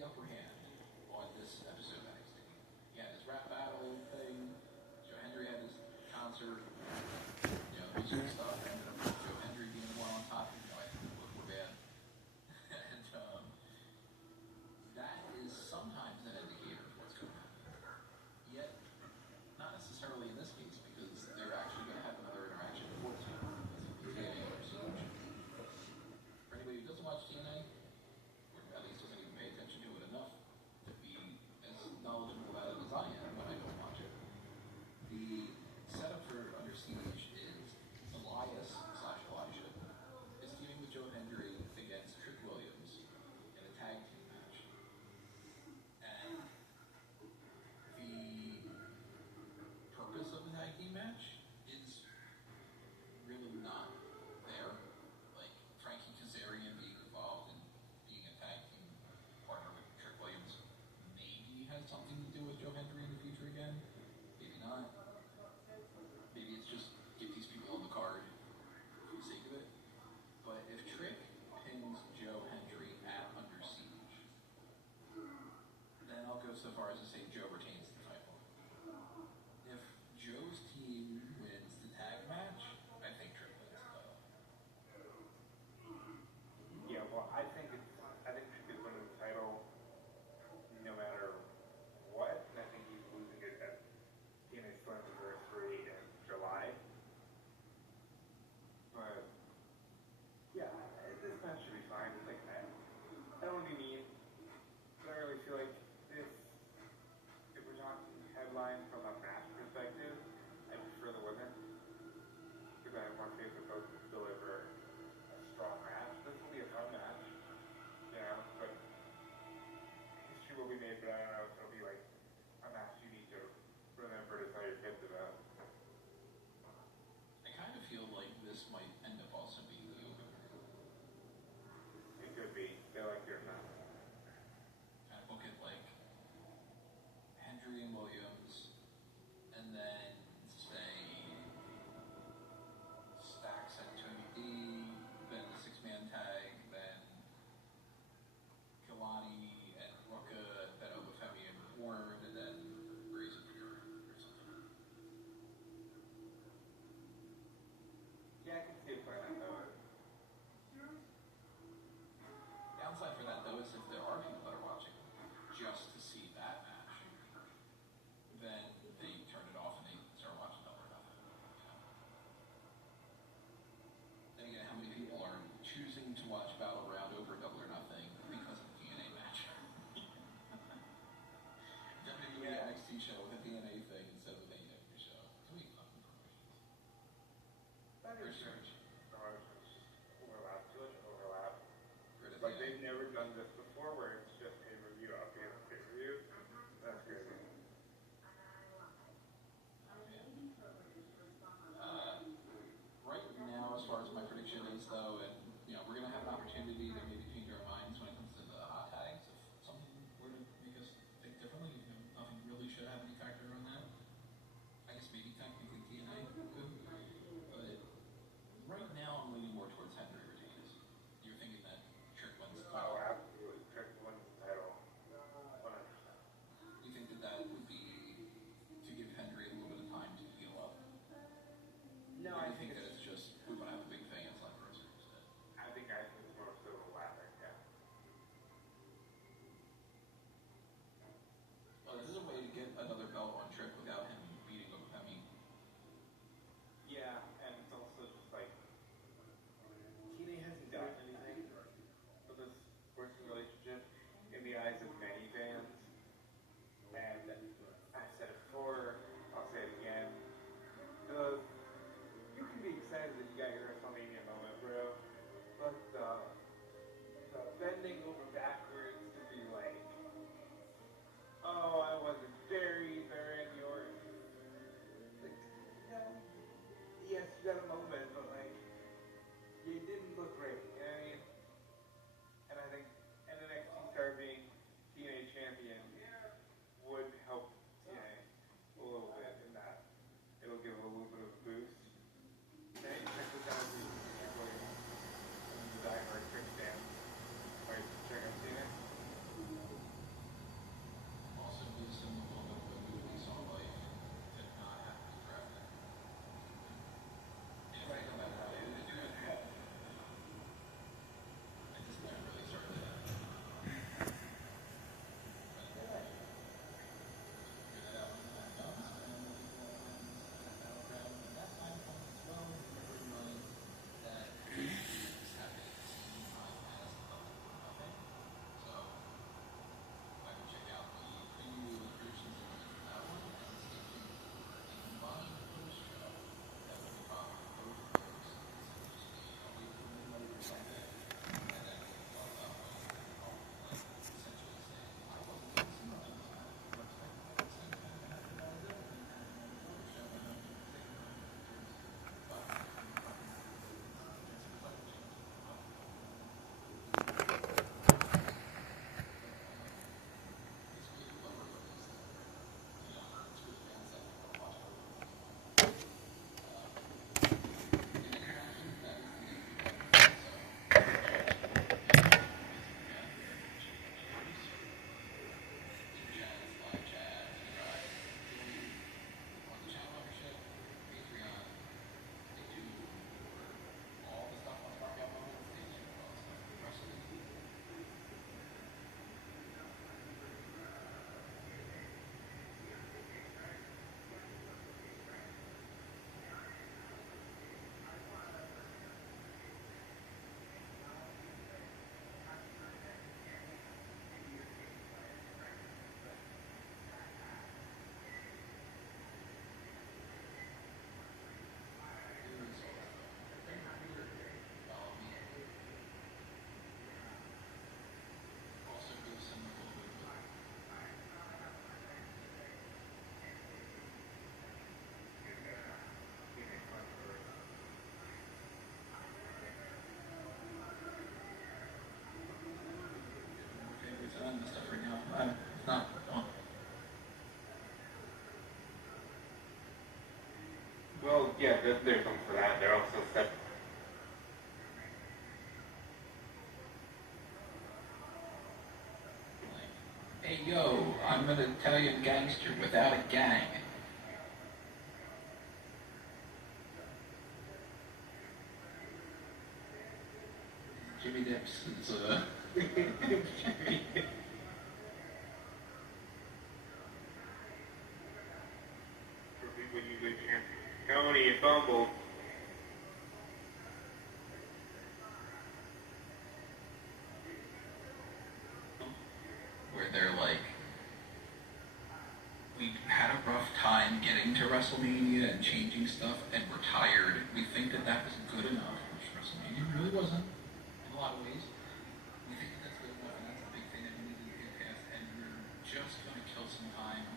the upper hand on this episode of NXT. He had his rap battle thing. Joe Hendry had his concert. Music stuff. Ended up with Joe Hendry being the one on top. I think both were bad. And that is sometimes an indicator of what's going to happen. Yet, not necessarily in this case, because they're actually going to have another interaction before this one. TNA or Siege. For anybody who doesn't watch TNA, or at least doesn't even pay attention to it enough to be as knowledgeable about it as I am when I don't watch it, the setup for Under Siege is Elias/Elijah is teaming with Joe Hendry against Trick Williams in a tag team match. And the purpose of the tag team match is really not there. Like Frankie Kazarian being involved in being a tag team partner with Trick Williams maybe has something to do with Joe Hendry in the future again. Maybe not. Maybe it's just get these people on the card for the sake of it. But if Trick pins Joe Hendry at Under Siege, then I'll go so far as to say Joe retains the title. If Joe's team wins the tag match, I think Trick wins the title. Yeah, well, I think Trick is winning the title no matter what, and I think he's losing it at TNA Slammiversary in July. But yeah, this match should be fine. Like I don't want to be mean, but I really feel like this. If we're talking headline from a match perspective, I prefer the women because I have more faith that both deliver a strong match. This will be a fun match, but history will be made. But I don't know if it'll be like a match you need to remember to tell your kids about. I kind of feel like this might end up also being the opener. It could be. They like your match. Kind of book it like Hendry and Williams, and then say Stacks and Tony D, then the six-man tag, then Kilani and Ruka, then Obafemi and Warren, and then Razor Fury or something. Yeah, I can see it playing out that way. Downside for that, though, is if there are people that are watching just to see that match, then they turn it off and they start watching Double or Nothing. Then again, how many people are choosing to watch Battleground over Double or Nothing because of the TNA match? WWE NXT show with a TNA thing instead of an AEW show. Too many fucking promotions. That Very is strange. Overlap. Too much overlap. Like they've never done this before where it's just pay-per-view up against pay-per-view. That's crazy. Right now, as far as my prediction is, though, and we're gonna have an opportunity to maybe change our minds when it comes to the hot tags. If something were to make us think differently, nothing really should have any factor on that. I guess maybe technically TNA could, but right now I'm leaning more towards Hendry retains. You're thinking that Trick wins the title. Oh, absolutely. Trick wins the title. 100%. You think that would be to give Hendry a little bit of time to heal up? No, I I think think that it's just we want to have a big thing. It's like Roser instead. I think it's more so the latter. Yeah. Well, this is a way to get another belt on Trick without him beating Obafemi. Yeah, and it's also just like TNA hasn't done anything for this working relationship in the eyes of many fans. And I've said it before, I'll say it again. You can be excited that you got your WrestleMania moment, bro. But the bending over backwards to be like, oh, I wasn't there either, and you're like, yes, you got a moment, but like, you didn't look great, you know what I mean? And I think NXT started being TNA Yeah, there's some for that. They're also set. Like, hey yo, I'm an Italian gangster without a gang. Jimmy Dips is When you get Tony fumbled. where they're like, we had a rough time getting to WrestleMania and changing stuff, and we're tired. We think that that was good enough, which WrestleMania really wasn't in a lot of ways. We think that that's good enough, and that's a big thing that we needed to get past, and we're just going to kill some time.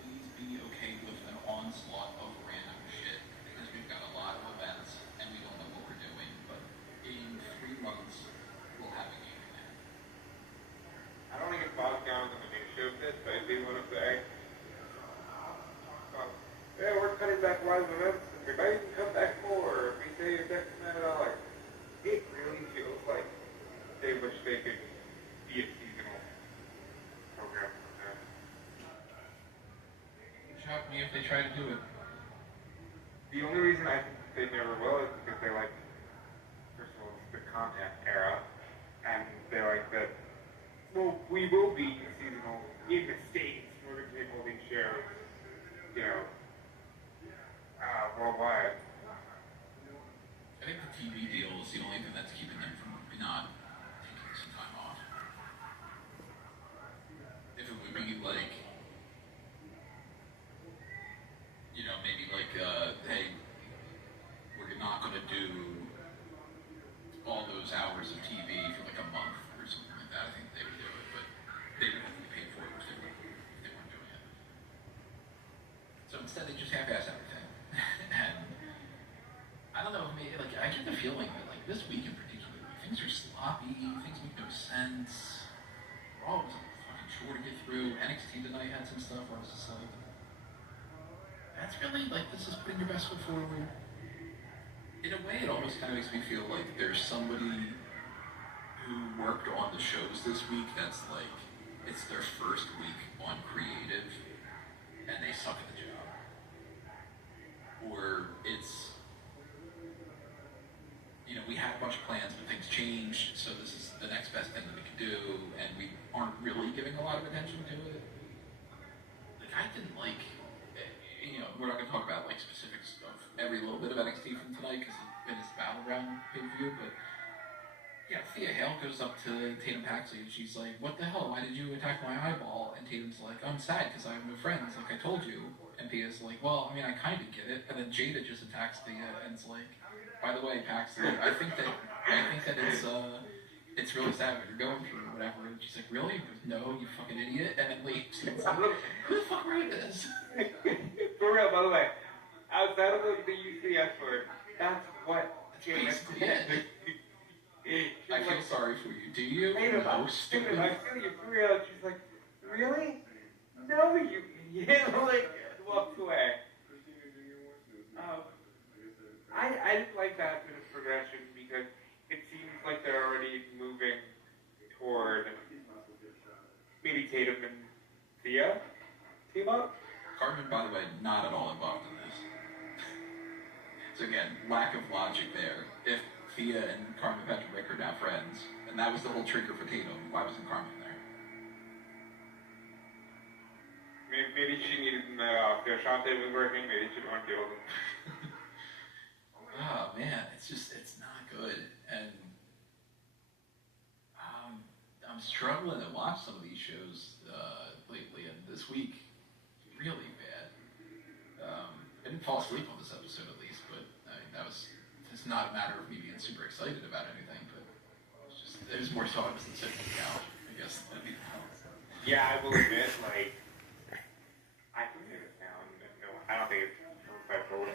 Please be okay with an onslaught of random shit, because we've got a lot of events, and we don't know what we're doing, but in 3 months, we'll have a game again. I don't want to get bogged down in the minutia of this, but I do want to say, yeah, we're cutting back live events. We might even cut back more. If we say it's X amount of dollars, it really feels like they wish they could be a seasonal program from them. Shock me if they try to do it. The only reason I think they never will is because they like, first of all, it's the content era, and they like that. Well, we will be seasonal in the States. We're going to take all these shows, you know, worldwide. I think the TV deal is the only thing that's keeping them from not taking some time off. If it would be like, you know, maybe like, hey, we're not going to do all those hours of TV for like a month or something like that, I think they would do it, but they would have to be paid for it if they weren't doing it. So instead, they just half-ass everything. And I don't know, maybe, like, I get the feeling that, like, this week in particular, things are sloppy, things make no sense. Raw was fucking sure to get through. NXT tonight had some stuff where I was just like, that's really, like, this is putting your best foot forward. In a way, it almost kind of makes me feel like there's somebody who worked on the shows this week that's like, it's their first week on creative, and they suck at the job. Or it's, you know, we had a bunch of plans, but things changed, so this is the next best thing that we can do, and we aren't really giving a lot of attention to it. Like, I didn't like, you know, we're not going to talk about, like, specifics of every little bit of NXT from tonight, because it's been this Battleground pay-per-view, but, yeah, Thea Hale goes up to Tatum Paxley, and she's like, what the hell, why did you attack my eyeball? And Tatum's like, I'm sad, because I have no friends, like I told you. And Thea's like, well, I mean, I kind of get it. And then Jada just attacks Thea, and it's like, by the way, Paxley, I think that it's really sad what you're going through, or whatever. And she's like, really? He goes, no, you fucking idiot. And then leaves. And it's like, who the fuck wrote this? For real, by the way, outside of the UCS word, that's what Jada said. I feel sorry for you. Do you? No, stupid. I feel you for real. She's like, really? No, you idiot. Like, walked away. I didn't like that bit of progression because it seems like they're already moving toward maybe Tatum and Thea team up. Carmen, by the way, not at all involved in this. So again, lack of logic there. If Thea and Carmen Petrovic are now friends, and that was the whole trigger for Tatum, why wasn't Carmen there? Maybe she needed to know if Shante was working, maybe she didn't want to deal with him. Oh man, it's not good. And I'm struggling to watch some of these shows lately, and this week, really bad. I didn't fall asleep on this episode at least, but I mean, it's not a matter of me being super excited about anything, but it's just, there's more songs than sitting on the couch, I guess. Yeah, I will admit, like, I can hear the sound. No, I don't think it's professional.